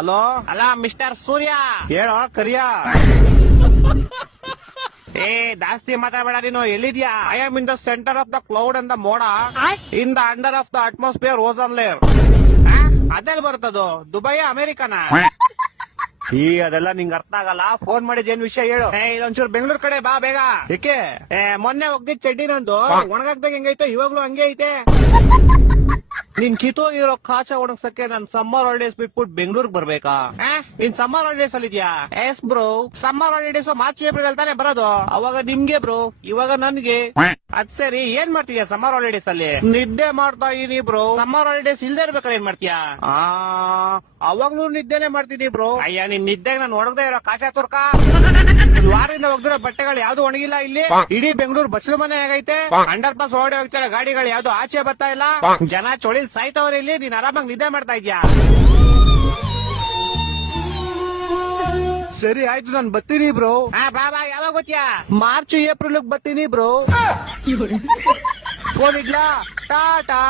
Hello, ಅಲ್ಲ mister ಸೂರ್ಯ. ಹೇಳೋ ಕರಿಯ. ಏ ಜಾಸ್ತಿ ಮಾತಾಡಬೇಡ ನೀನು. ಎಲ್ಲಿದ್ಯಾ? I am in the centre of the cloud and the ಮೋಡ, in the under of the atmosphere ozone layer. ಅದೆಲ್ಲ ಬರ್ತದು? ದುಬೈ ಅಮೆರಿಕನ? ಅದೆಲ್ಲ ನಿಂಗೆ ಅರ್ಥ ಆಗಲ್ಲ. ಫೋನ್ ಮಾಡಿದ್ ಏನ್ ವಿಷಯ ಹೇಳು. ಇದೊಂಚೂರು ಬೆಂಗಳೂರು ಕಡೆ ಬಾ ಬೇಗ. ಏಕೆ? ಮೊನ್ನೆ ಒಗ್ದಿದ್ ಚಡ್ಡಿ ನಂದು ಒಣಗಾಕ್ದಾಗ ಹೆಂಗೈತೆ ಇವಾಗ್ಲೂ ಹಂಗೆ ಐತೆ. ನಿನ್ ಕಿತ್ತೋಗಿರೋ ಕಾಚ ಒಣಗ್ಸಕ್ಕೆ ನಾನ್ ಸಮ್ಮರ್ ಹಾಲಿಡೇಸ್ ಬಿಟ್ಬಿಟ್ಟು ಬೆಂಗಳೂರಿಗೆ ಬರ್ಬೇಕಾ? ನೀನ್ ಸಮ್ಮರ್ ಹಾಲಿಡೇಸ್ ಅಲ್ಲಿ ಇದ್ಯಾ? S bro. Summer holidays March April ಅಲ್ಲಿ ತಾನೇ ಬರೋದು. ಅವಾಗ ನಿಮ್ಗೆ ಬ್ರೋ, ಇವಾಗ ನನ್ಗೆ. ಅದ್ ಸರಿ, ಏನ್ ಮಾಡ್ತೀಯ ಸಮ್ಮರ್ ಹಾಲಿಡೇಸ್ ಅಲ್ಲಿ? ನಿದ್ದೆ ಮಾಡ್ತಾ ಇದೀನಿ ಬ್ರೋ. ಸಮ್ಮರ್ ಹಾಲಿಡೇಸ್ ಇಲ್ದೇ ಇರ್ಬೇಕಾದ್ರೆ ಏನ್ ಮಾಡ್ತೀಯಾ? ಅವಾಗ್ಲೂ ನಿದ್ದೆನೆ ಮಾಡ್ತೀನಿ ಬ್ರೋ. ಅಯ್ಯ, ನಿನ್ ನಿದ್ದೆಗೆ ನಾನು ಒಣಗದೆ ಇರೋ ಕಾಚಾ ತುರ್ಕ. ವಾರದಿಂದ ಒಗ್ದಿರೋ ಬಟ್ಟೆಗಳು ಯಾವ್ದು ಒಣಗಿಲ್ಲ ಇಲ್ಲಿ. ಇಡೀ ಬೆಂಗಳೂರು ಬಸ್ಲು ಮನೆ ಆಗೈತೆ. ಅಂಡರ್ ಪಾಸ್ ಓಡಿ ಹೋಗ್ತಾರೆ ಗಾಡಿಗಳು, ಯಾವ್ದು ಆಚೆ ಬರ್ತಾ ಇಲ್ಲ. ಜನ ಚೊಳಿ ಸಾಯ್ತವ್ರೆ ಇಲ್ಲಿ. ನೀನ್ ಆರಾಮಾಗಿ ನಿದ್ದೆ ಮಾಡ್ತಾ ಇದ್ಯಾ? ಸರಿ ಆಯ್ತು, ನಾನ್ ಬರ್ತೀನಿ ಬ್ರೋ. ಬಾ ಬಾ. ಯಾವಾಗ ಗೊತ್ತ್ಯಾ? ಮಾರ್ಚ್ ಏಪ್ರಿಲ್ ಬರ್ತೀನಿ ಬ್ರೋ. ಫೋನ್ ಇಡ್ಲಾ? ಟಾಟಾ.